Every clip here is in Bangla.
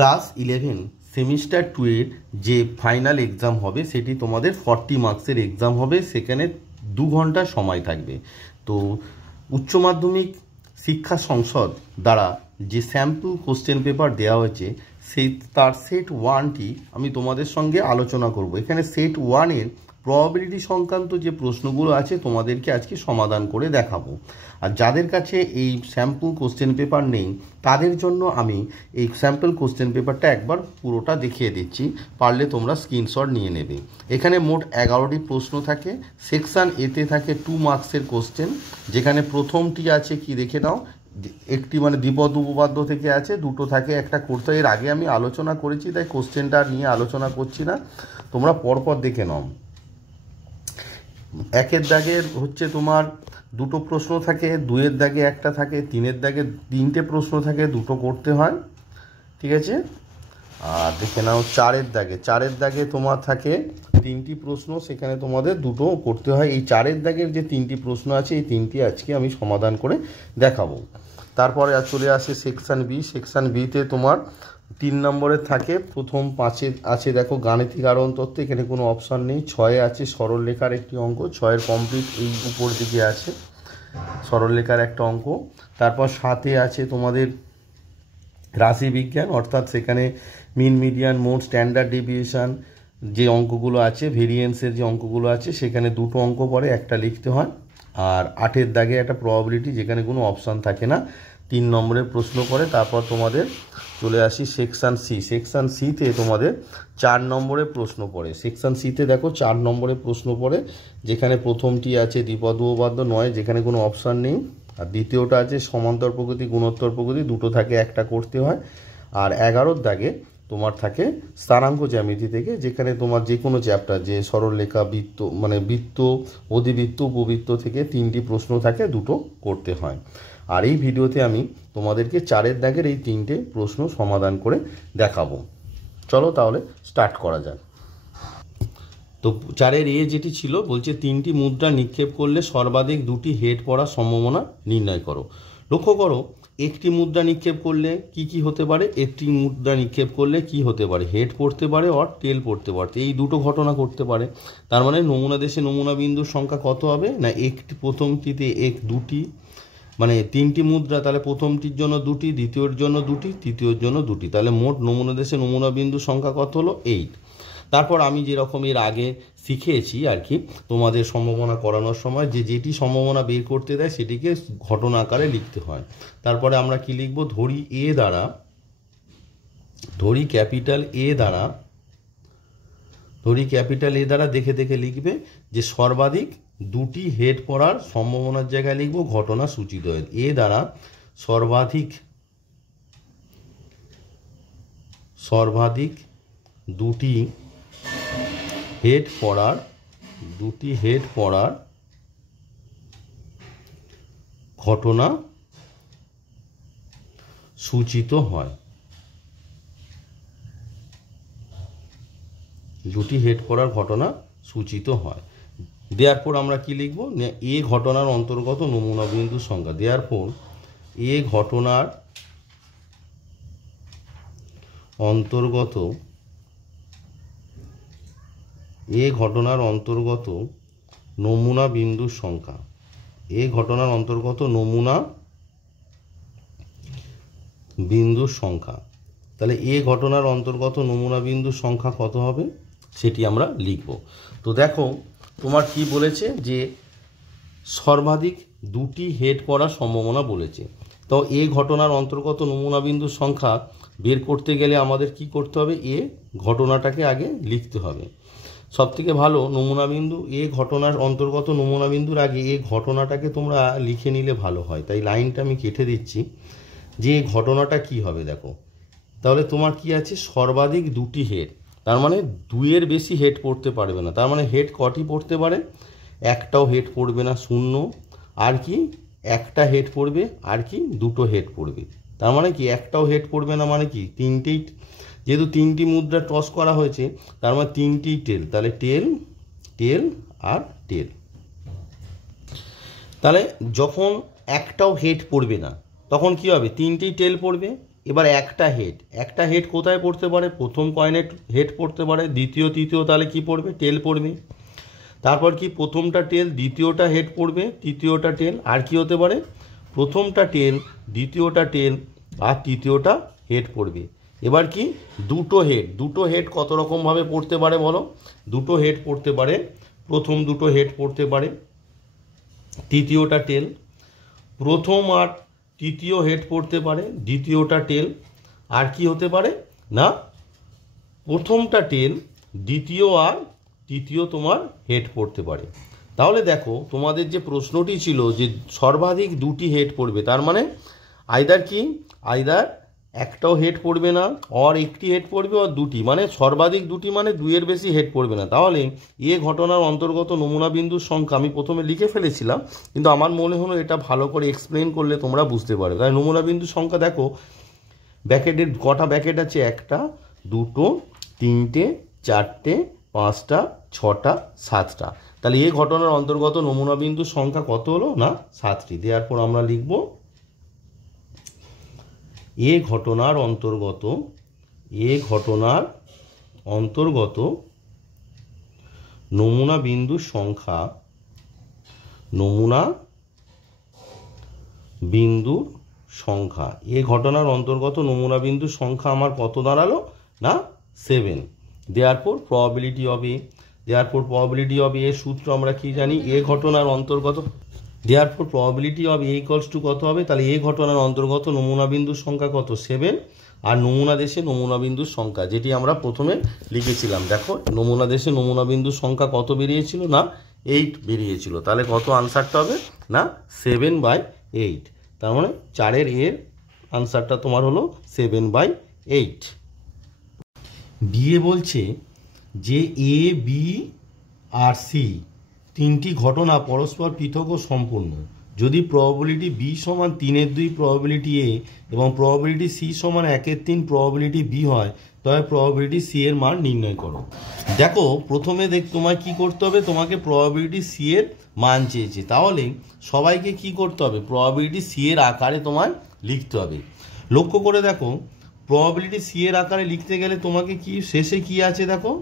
ক্লাস 11 সেমিস্টার 2 এর যে ফাইনাল এক্সাম হবে সেটি তোমাদের 40 মার্কসের এক্সাম হবে। সেখানে 2 ঘন্টা সময় থাকবে। তো উচ্চ মাধ্যমিক শিক্ষা সংসদ দ্বারা যে স্যাম্পল কোশ্চেন পেপার দেওয়া হয়েছে সেই তার সেট 1টি আমি তোমাদের সঙ্গে আলোচনা করব। এখানে সেট 1 এর প্রবাবিলিটি সংক্রান্ত যে প্রশ্নগুলো আছে তোমাদেরকে আজকে সমাধান করে দেখাবো। আর যাদের কাছে এই স্যাম্পল কোশ্চেন পেপার নেই তাদের জন্য আমি এই স্যাম্পল কোশ্চেন পেপারটা একবার পুরোটা দেখিয়ে দিচ্ছি, পারলে তোমরা স্ক্রিনশট নিয়ে নেবে। এখানে মোট 11টি প্রশ্ন থাকে। সেকশান এতে থাকে 2 মার্কসের কোশ্চেন, যেখানে প্রথমটি আছে কি দেখে নাও, একটি মানে দ্বিপদ উপপাদ্য থেকে আছে, দুটো থাকে একটা করতে। এর আগে আমি আলোচনা করেছি তাই কোশ্চেনটা নিয়ে আলোচনা করছি না, তোমরা পরপর দেখে নাও। একের দাগের হচ্ছে তোমার দুটো প্রশ্ন থাকে, দুইয়ের দাগে একটা থাকে, তিনের দাগে 3টে প্রশ্ন থাকে, দুটো করতে হয়, ঠিক আছে। আর দেখে নাও চারের দাগে তোমার থাকে 3টি প্রশ্ন, সেখানে তোমাদের দুটো করতে হয়। এই 4এর দাগের যে 3টি প্রশ্ন আছে এই 3টি আজকে আমি সমাধান করে দেখাবো। তারপরে চলে আসে সেকশান বি। সেকশান বিতে তোমার 3 নম্বরের থাকে, প্রথম 5-এ আছে দেখো গাণিতিক আরোহণ তত্ত্ব, এখানে কোনো অপশান নেই। 6-এ আছে সরল লেখার একটি অঙ্ক, 6-এর কমপ্লিট এই উপর দিকে আছে সরল লেখার একটা অঙ্ক। তারপর 7-এ আছে তোমাদের রাশি বিজ্ঞান, অর্থাৎ সেখানে মিন, মিডিয়ান, মোড, স্ট্যান্ডার্ড ডেভিয়েশন যে অঙ্কগুলো আছে, ভেরিয়েন্সের যে অঙ্কগুলো আছে, সেখানে দুটো অঙ্ক পড়ে, একটা লিখতে হয়। আর 8-এর দাগে একটা প্রবাবিলিটি, যেখানে কোনো অপশান থাকে না, 3 নম্বরের প্রশ্ন পড়ে। তারপর তোমাদের চলে আসি সেকশান সি। সেকশান সিতে তোমাদের 4 নম্বরের প্রশ্ন পড়ে। সেকশান সিতে দেখো 4 নম্বরের প্রশ্ন পড়ে, যেখানে প্রথমটি আছে দ্বিপদ উপপাদ্য 9, যেখানে কোনো অপশান নেই। আর দ্বিতীয়টা আছে সমান্তর প্রকৃতি, গুণোত্তর প্রকৃতি, দুটো থাকে, একটা করতে হয়। আর 11-র দাগে তোমার থাকে স্থানাঙ্ক জ্যামিতি থেকে, যেখানে তোমার যে কোনো চ্যাপ্টার, যে সরলরেখা, বৃত্ত মানে বৃত্ত, অধিবৃত্ত, উপবৃত্ত থেকে 3টি প্রশ্ন থাকে, দুটো করতে হয়। আর এই ভিডিওতে আমি তোমাদেরকে 4-এর দাগের এই 3টে প্রশ্ন সমাধান করে দেখাবো। চলো তাহলে স্টার্ট করা যাক। তো 4-এর যেটি ছিল, বলছে 3টি মুদ্রা নিক্ষেপ করলে সর্বাধিক 2টি হেড পড়ার সম্ভাবনা নির্ণয় করো। লক্ষ্য করো, একটি মুদ্রা নিক্ষেপ করলে কি কি হতে পারে, একটি মুদ্রা নিক্ষেপ করলে কি হতে পারে, হেড পড়তে পারে আর টেল পড়তে পারে। এই দুটো ঘটনা করতে পারে। তার মানে নমুনা দেশে নমুনা বিন্দুর সংখ্যা কত হবে না, একটি, প্রথমটিতে 2টি, মানে 3টি মুদ্রা, তাহলে প্রথমটির জন্য 2টি, দ্বিতীয়র জন্য 2টি, তৃতীয়র জন্য 2টি, তাহলে মোট নমুনা দেশে নমুনা বিন্দুর সংখ্যা কত হলো 8। তারপর আমি যেরকম এর আগে শিখিয়েছি আর কি, তোমাদের সম্ভাবনা করানোর সময় যেটি সম্ভাবনা বের করতে দেয় সেটিকে ঘটনা আকারে লিখতে হয়। তারপরে আমরা কি লিখব, ধরি ক্যাপিটাল এ দ্বারা দেখে দেখে লিখবে যে সর্বাধিক 2টি হেড পড়ার সম্ভাবনার জায়গায় লিখব ঘটনা সূচিত হয়। এ দ্বারা সর্বাধিক 2টি হেড পড়ার ঘটনা সূচিত হয়। 2টি হেড পড়ার ঘটনা সূচিত হয়। দেওয়ার পর আমরা কি লিখব, এ ঘটনার অন্তর্গত নমুনা বিন্দুর সংখ্যা। দেওয়ার পর এ ঘটনার অন্তর্গত নমুনা বিন্দুর সংখ্যা। তাহলে এ ঘটনার অন্তর্গত নমুনা বিন্দুর সংখ্যা কত হবে সেটি আমরা লিখব। তো দেখো তোমার কি বলেছে, যে সর্বাধিক 2টি হেড পড়ার সম্ভাবনা বলেছে। তো এ ঘটনার অন্তর্গত নমুনা বিন্দুর সংখ্যা বের করতে গেলে আমাদের কি করতে হবে, এ ঘটনাটাকে আগে লিখতে হবে। সবথেকে ভালো নমুনা বিন্দু, এ ঘটনার অন্তর্গত নমুনা বিন্দুর আগে এ ঘটনাটাকে তোমরা লিখে নিলে ভালো হয়। তাই লাইনটা আমি কেটে দিচ্ছি, যে ঘটনাটা কি হবে দেখো। তাহলে তোমার কি আছে, সর্বাধিক 2টি হেড, তার মানে 2-এর বেশি হেড পড়তে পারবে না। তার মানে হেড কটি পড়তে পারে, একটাও হেড পড়বে না, 0। আর কি, একটা হেড পড়বে, আর কি 2টো হেড পড়বে। তার মানে কি, একটাও হেড পড়বে না, মানে কি 3টেই, যেহেতু 3টি মুদ্রা টস করা হয়েছে তার মানে 3টি টেল, তাহলে টেল আর টেল। তাহলে যখন একটাও হেড পড়বে না তখন কি হবে, 3টেই টেল পড়বে, এবার একটা হেড কোথায় পড়তে পারে? প্রথম কয়েনে হেড পড়তে পারে, দ্বিতীয় তৃতীয় তাহলে কি পড়বে? টেল পড়বে। তারপর কি প্রথমটা টেল, দ্বিতীয়টা হেড পড়বে, তৃতীয়টা টেল। আর কি হতে পারে? প্রথমটা টেল, দ্বিতীয়টা টেল আর তৃতীয়টা হেড পড়বে। এবার কি দুটো হেড কত রকমভাবে পড়তে পারে বলো? দুটো হেড পড়তে পারে, প্রথম দুটো হেড পড়তে পারে, তৃতীয়টা টেল। প্রথম আর তৃতীয় হেড পড়তে পারে, দ্বিতীয়টা টেল। আর কি হতে পারে না প্রথমটা টেল, দ্বিতীয় আর তৃতীয় তোমার হেড পড়তে পারে। তাহলে দেখো তোমাদের যে প্রশ্নটি ছিল যে সর্বাধিক দুটি হেড পড়বে, তার মানে আইদার একটাও হেড পড়বে না, আর একটি হেড পড়বে, আর দুটি, মানে সর্বাধিক দুটি মানে দুইয়ের বেশি হেড পড়বে না। তাহলে এ ঘটনার অন্তর্গত নমুনা বিন্দুর সংখ্যা আমি প্রথমে লিখে ফেলেছিলাম, কিন্তু আমার মনে হলো এটা ভালো করে এক্সপ্লেন করলে তোমরা বুঝতে পারবে। তাই নমুনা বিন্দুর সংখ্যা দেখো, ব্যাকেটের কটা ব্যাকেট আছে? একটা, দুটো, তিনটে, চারটে, পাঁচটা, ছটা, সাতটা। তাহলে এই ঘটনার অন্তর্গত নমুনা বিন্দুর সংখ্যা কত হলো? না 7টি। দেওয়ার পর আমরা লিখব এ ঘটনার অন্তর্গত নমুনা বিন্দুর সংখ্যা এ ঘটনার অন্তর্গত নমুনা বিন্দুর সংখ্যা আমার কত দাঁড়ালো? না 7। দেয়ারপর প্রবাবিলিটি অফ এ সূত্র আমরা কি জানি? এ ঘটনার অন্তর্গত, therefore probability of A equals to কত হবে? তাহলে এ ঘটনার অন্তর্গত নমুনা বিন্দুর সংখ্যা কত? 7। আর নমুনা দেশে নমুনা বিন্দুর সংখ্যা, যেটি আমরা প্রথমে লিখেছিলাম, দেখো নমুনা দেশে নমুনা বিন্দুর সংখ্যা কত বেরিয়েছিল? না 8 বেরিয়েছিল। তাহলে কত আনসারটা হবে? না 7/8। তার মানে 4-এর এর আনসারটা তোমার হলো 7/8। বিয়ে বলছে যে এ, বি আর সি তিনটি ঘটনা পরস্পর পৃথক ও সম্পূর্ণ। যদি প্রবাবিলিটি বি সমান 3/2 প্রবাবিলিটি এ এবং প্রবাবিলিটি সি সমান 1/3 প্রবাবিলিটি বি হয়, তবে প্রবাবিলিটি সি এর মান নির্ণয় করো। দেখো প্রথমে তোমায় কি করতে হবে? তোমাকে প্রবাবিলিটি সি এর মান চেয়েছে, তাহলে সবাইকে কি করতে হবে? প্রবাবিলিটি সি এর আকারে তোমায় লিখতে হবে। লক্ষ্য করে দেখো, প্রবাবিলিটি সি এর আকারে লিখতে গেলে তোমাকে কি শেষে কি আছে? দেখো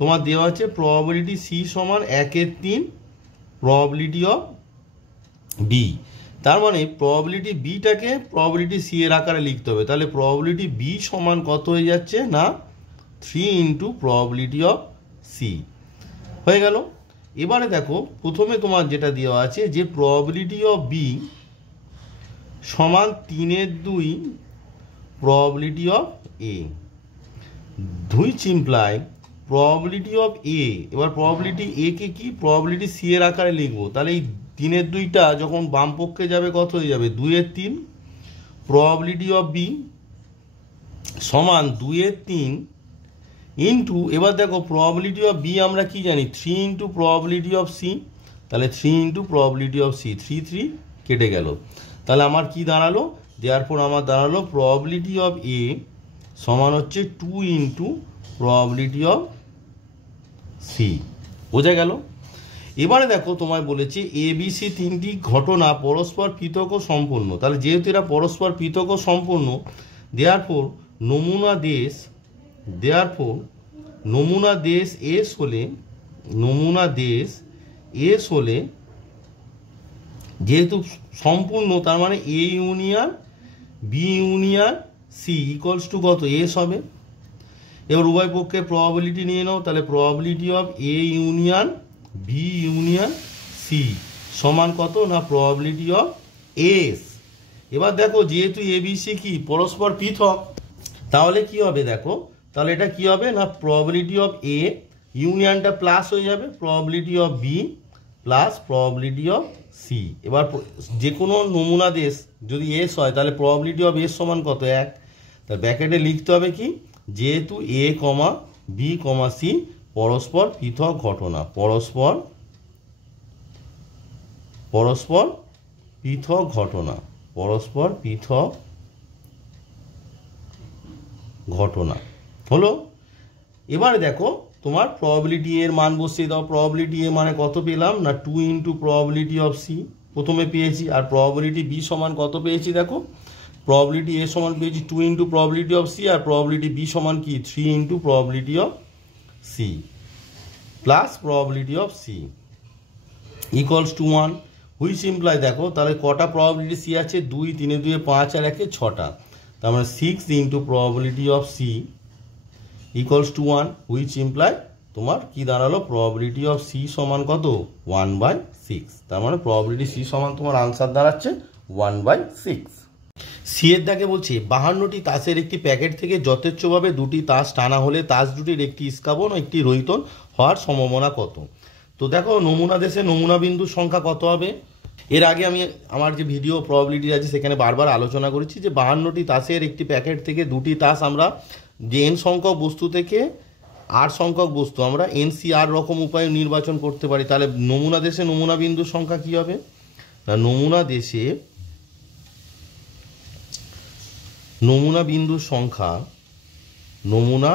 তোমার দেওয়া আছে প্রবাবিলিটি সি সমান 1/3 প্রবাবিলিটি অফ বি। তার মানে প্রবাবিলিটি বিটাকে প্রবাবিলিটি সি এর আকারে লিখতে হবে। তাহলে প্রবাবিলিটি বি সমান কত হয়ে যাচ্ছে? না 3 ইন্টু প্রবাবিলিটি অফ সি হয়ে গেল। এবারে দেখো প্রথমে তোমার যেটা দেওয়া আছে যে প্রবাবিলিটি অফ বি সমান 3/2 probability of A, which imply probability of A. এবার প্রবাবিলিটি এ কে কি প্রবাবিলিটি সি এর আকারে লিখবো। তাহলে এই 3/2টা যখন বাম পক্ষে যাবে কত হয়ে যাবে? 2/3 প্রবাবিলিটি অফ বি সমান 2/3 ইন্টু, এবার দেখো প্রবাবিলিটি অফ বি আমরা কি জানি? 3 ইন্টু প্রবাবিলিটি অফ সি। তাহলে 3 ইন্টু প্রবাবিলিটি অফ সি, 3 কেটে গেল। তাহলে আমার কি দাঁড়ালো? দেওয়ার পর আমার দাঁড়ালো প্রবাবিলিটি অফ এ সমান হচ্ছে 2 ইন্টু প্রবাবিলিটি অফ সি। বোঝা গেল? এবারে দেখো তোমায় বলেছে এ বি সি তিনটি ঘটনা পরস্পর পৃথক ও সম্পূর্ণ। তাহলে যেহেতু এরা পরস্পর পৃথক ও সম্পূর্ণ, দেয়ারফর নমুনা দেশ এস হলে যেহেতু সম্পূর্ণ, তার মানে A union B union C equals to কত? এস হবে। এবার উভয় পক্ষে প্রবাবিলিটি নিয়ে নাও। তাহলে probability of A union B union C সমান কত? না প্রবাবিলিটি অফ এস। এবার দেখো যেহেতু এ বি সি কি পরস্পর পৃথক, তাহলে কি হবে? দেখো তাহলে এটা কি হবে? না প্রবাবিলিটি অফ এ ইউনিয়নটা প্লাস হয়ে যাবে probability of B plus probability of C. এবার যে কোনো নমুনা দেশ যদি এস হয়, তাহলে প্রবাবিলিটি অফ এস সমান কত? 1। তাহলে ব্র্যাকেটে লিখতে হবে কি? যেহেতু এ কমা বি কমা সি পরস্পর পৃথক ঘটনা, পরস্পর পৃথক ঘটনা হলো। এবারে দেখো তোমার প্রবাবিলিটি এর মান বসিয়ে দাও। প্রবাবিলিটি এ মানে কত পেলাম? না 2 ইন্টু প্রবাবিলিটি অফ সি প্রথমে পেয়েছি, আর প্রবাবিলিটি বি সমান কত পেয়েছি? দেখো প্রবাবিলিটি এ সমান পেয়েছি 2 ইন্টু প্রবাবিলিটি অফ সি, আর প্রবাবিলিটি বি সমান কি 3 into probability of C plus probability of C equals to 1, which imply দেখো তাহলে কটা প্রবাবিলিটি সি আছে, 2, 3 2 5 আর 1 6টা, তার মানে 6 into probability of C equals to 1, which imply তোমার কি দাঁড়ালো, প্রবাবিলিটি অফ সি সমান কত 1/6, তার মানে প্রবাবিলিটি সি সমান তোমার আনসার দাঁড়াচ্ছে 1/6। সি এর দাগে বলছে 52টি তাসের একটি প্যাকেট থেকে যথেচ্ছভাবে 2টি তাস টানা হলে তাস দুটির একটি ইস্কাবন ও একটি রৈতন হওয়ার সম্ভাবনা কত। তো দেখো নমুনা দেশে নমুনা বিন্দুর সংখ্যা কত হবে, এর আগে আমি আমার যে ভিডিও প্রবাবিলিটি আছে সেখানে বারবার আলোচনা করেছি যে 52টি তাসের একটি প্যাকেট থেকে 2টি তাস আমরা যে এন সংখ্যক বস্তু থেকে আর সংখ্যক বস্তু আমরা NCR রকম উপায়ে নির্বাচন করতে পারি। তাহলে নমুনা দেশে নমুনা বিন্দুর সংখ্যা কি হবে না, নমুনা দেশে নমুনা বিন্দুর সংখ্যা, নমুনা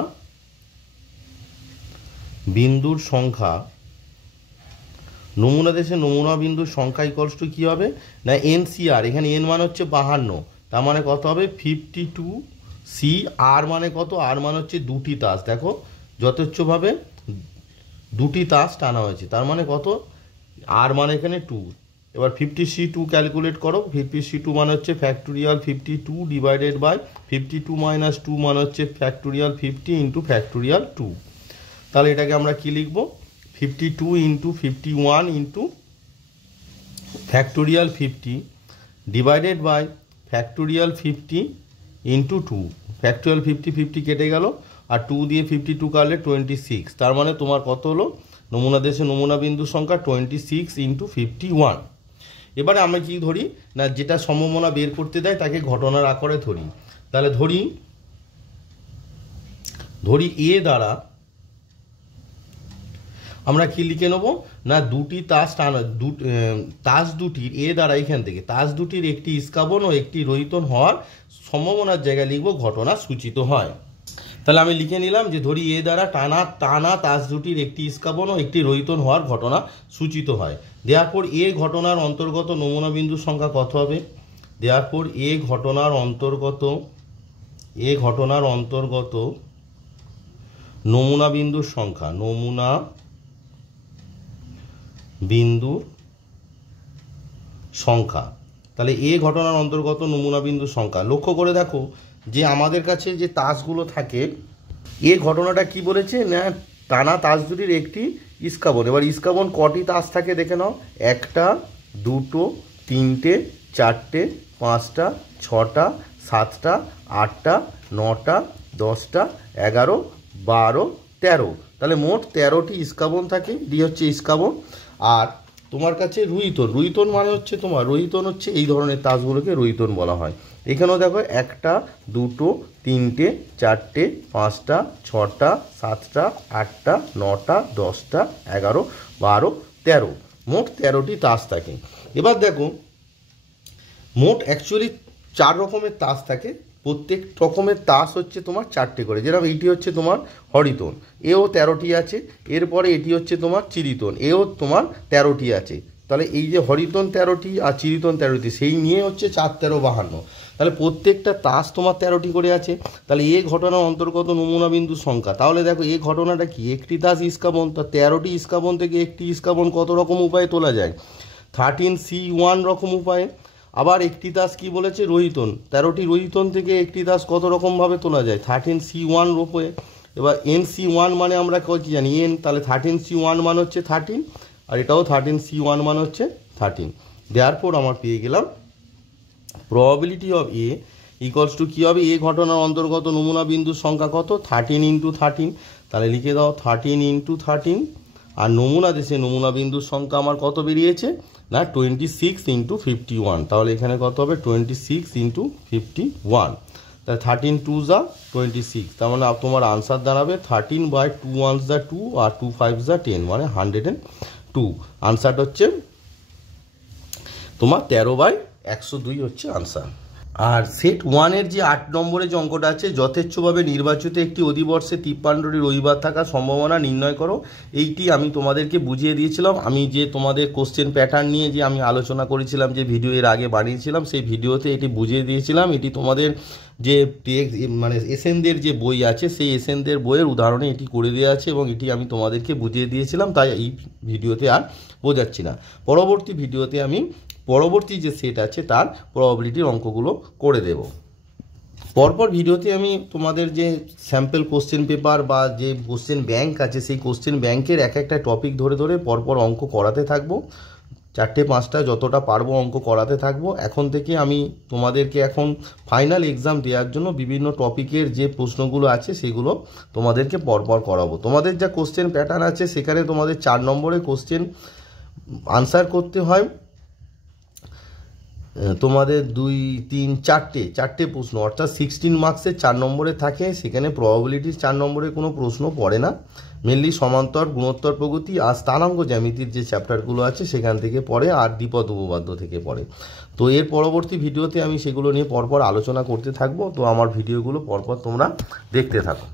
বিন্দুর সংখ্যা, নমুনা দেশে নমুনা বিন্দুর সংখ্যা ইকুয়ালস টু কী হবে না NCR, এখানে এন মানে হচ্ছে 52, তার মানে কত হবে 52, সি আর মানে কত, আর মানে হচ্ছে 2টি তাস, দেখো যথেচ্ছভাবে 2টি তাস টানা হয়েছে, তার মানে কত আর মানে এখানে 2, এবার 50C2 ক্যালকুলেট করো, 50C2 মানে হচ্ছে ফ্যাক্টোরিয়াল 52 ডিভাইডেড বাই 52 মাইনাস 2 মানে হচ্ছে ফ্যাক্টোরিয়াল 50 ইন্টু ফ্যাক্টোরিয়াল 2, তাহলে এটাকে আমরা কি লিখবো 52 into 51 into factorial 50 divided by factorial 50 into 2, factorial 50 কেটে গেল আর 2 দিয়ে 52 কাটলে 26, তার মানে তোমার কত হলো নমুনা দেশে নমুনা বিন্দুর সংখ্যা 26 ইন্টু 51। এবারে আমি কি ধরি না যেটা সম্ভাবনা বের করতে দেয় তাকে ঘটনার আকারে ধরি, তাহলে ধরি এ দ্বারা আমরা কি লিখে নেব না 2টি তাস টানা, তাস দুটির এ দ্বারা এখান থেকে তাস দুটির একটি ইস্কাবন ও একটি রৈতন হওয়ার সম্ভাবনার জায়গায় লিখব ঘটনা সূচিত হয়। তাহলে আমি লিখে নিলাম যে ধরি এ দ্বারা টানা তাস দুটির একটি ইস্কাবন ও একটি রৈতন হওয়ার ঘটনা সূচিত হয়, দেয়ারপর এ ঘটনার অন্তর্গত নমুনা বিন্দুর সংখ্যা কত হবে, দেয়ারপর এ ঘটনার অন্তর্গত নমুনা বিন্দুর সংখ্যা, নমুনা বিন্দুর সংখ্যা, তাহলে এ ঘটনার অন্তর্গত নমুনা বিন্দুর সংখ্যা। লক্ষ্য করে দেখো যে আমাদের কাছে যে তাসগুলো থাকে এ ঘটনাটা কি বলেছে না টানা তাস দুটির একটি ইস্কাবন, এবার ইস্কাবন কটি তাস থাকে দেখে নাও, 1টা 2টো 3টে 4টে 5টা 6টা 7টা 8টা 9টা 10টা 11 12 13, তাহলে মোট 13টি ইস্কাবন থাকে, এটি হচ্ছে ইস্কাবন। আর তোমার কাছে রুইতন মানে হচ্ছে তোমার রুইতন হচ্ছে এই ধরনের তাসগুলোকে রুইতন বলা হয়। এখানেও দেখো 1টা 2টো 3টে 4টে 5টা 6টা 7টা 8টা 9টা 10টা 11 12 13, মোট 13টি তাস থাকে। এবার দেখো মোট অ্যাকচুয়ালি 4 রকমের তাস থাকে, প্রত্যেক রকমের তাস হচ্ছে তোমার 4টে করে, যেরকম এইটি হচ্ছে তোমার হরিতন, এও 13টি আছে, এরপরে এটি হচ্ছে তোমার চিরিতন, এও তোমার 13টি আছে, তাহলে এই যে হরিতন 13টি আর চিরিতন 13টি সেই নিয়ে হচ্ছে 4 13 52, তাহলে প্রত্যেকটা তাস তোমার 13টি করে আছে। তাহলে এ ঘটনার অন্তর্গত নমুনা বিন্দুর সংখ্যা, তাহলে দেখো এই ঘটনাটা কি একটি তাস ইস্কাবন, তা 13টি ইস্কাবন থেকে একটি ইস্কাবন কত রকম উপায়ে তোলা যায় 13C1 রকম উপায়ে, আবার একটি তাস কি বলেছে রোহিতন, 13টি রোহিতন থেকে একটি তাস কত রকমভাবে তোলা যায় 13C1 রূপে। এবার NC1 মানে আমরা কি জানি এন, তাহলে 13C1 মানে হচ্ছে 13 আর এটাও 13C1 মানে হচ্ছে 13, দেয়ারপর আমার পেয়ে গেলাম probability of A equals to কী হবে, এ ঘটনার অন্তর্গত নমুনা বিন্দুর সংখ্যা কত 13 ইন্টু 13, তাহলে লিখে দাও 13 ইন্টু 13, আর নমুনা দেশে নমুনা বিন্দুর সংখ্যা আমার কত বেরিয়েছে না 26 ইন্টু 51, তাহলে এখানে কত হবে 26 ইন্টু 51, তাহলে 13 2 যা 26, তার মানে তোমার আনসার দাঁড়াবে 13/2 1 যা 2 আর 2 5 যা 10, মানে 102, আনসারটা হচ্ছে তোমার 13/102 হচ্ছে আনসার। আর সেট ওয়ানের যে 8 নম্বরের যে অঙ্কটা আছে, যথেচ্ছভাবে নির্বাচিত একটি অধিবর্ষে 53টি রবিবার থাকার সম্ভাবনা নির্ণয় করো, এইটি আমি তোমাদেরকে বুঝিয়ে দিয়েছিলাম। আমি যে তোমাদের কোশ্চেন প্যাটার্ন নিয়ে যে আমি আলোচনা করেছিলাম, যে ভিডিও এর আগে বানিয়েছিলাম, সেই ভিডিওতে এটি বুঝিয়ে দিয়েছিলাম। এটি তোমাদের যে মানে এসএনদের যে বই আছে, সেই এসএনদের বইয়ের উদাহরণে এটি করে দেওয়া আছে এবং এটি আমি তোমাদেরকে বুঝিয়ে দিয়েছিলাম, তাই এই ভিডিওতে আর বোঝাচ্ছি না। পরবর্তী ভিডিওতে আমি পরবর্তী যে সেট আছে তার প্রবাবিলিটির অঙ্কগুলো করে দেব। পরপর ভিডিওতে আমি তোমাদের যে স্যাম্পল কোশ্চেন পেপার বা যে কোশ্চেন ব্যাংক আছে, সেই কোশ্চেন ব্যাংকের এক একটা টপিক ধরে ধরে পরপর অঙ্ক করাতে থাকবো। 4টে 5টা যতটা পারবো অঙ্ক করাতে থাকবো। এখন থেকে আমি তোমাদেরকে এখন ফাইনাল এক্সাম দেওয়ার জন্য বিভিন্ন টপিকের যে প্রশ্নগুলো আছে সেগুলো তোমাদেরকে পরপর করাবো। তোমাদের যা কোশ্চেন প্যাটার্ন আছে সেখানে তোমাদের 4 নম্বরের কোশ্চেন আনসার করতে হয়। তোমাদের 2, 3, 4টে প্রশ্ন, অর্থাৎ 16 মার্কসের 4 নম্বরে থাকে। সেখানে প্রবাবিলিটির 4 নম্বরে কোনো প্রশ্ন পড়ে না, মেনলি সমান্তর, গুণোত্তর প্রগতি আর স্থানাঙ্ক জ্যামিতির যে চ্যাপ্টারগুলো আছে সেখান থেকে পড়ে, আর দ্বিপদ উপপাদ্য থেকে পড়ে। তো এর পরবর্তী ভিডিওতে আমি সেগুলো নিয়ে পরপর আলোচনা করতে থাকবো। তো আমার ভিডিওগুলো পরপর তোমরা দেখতে থাকো।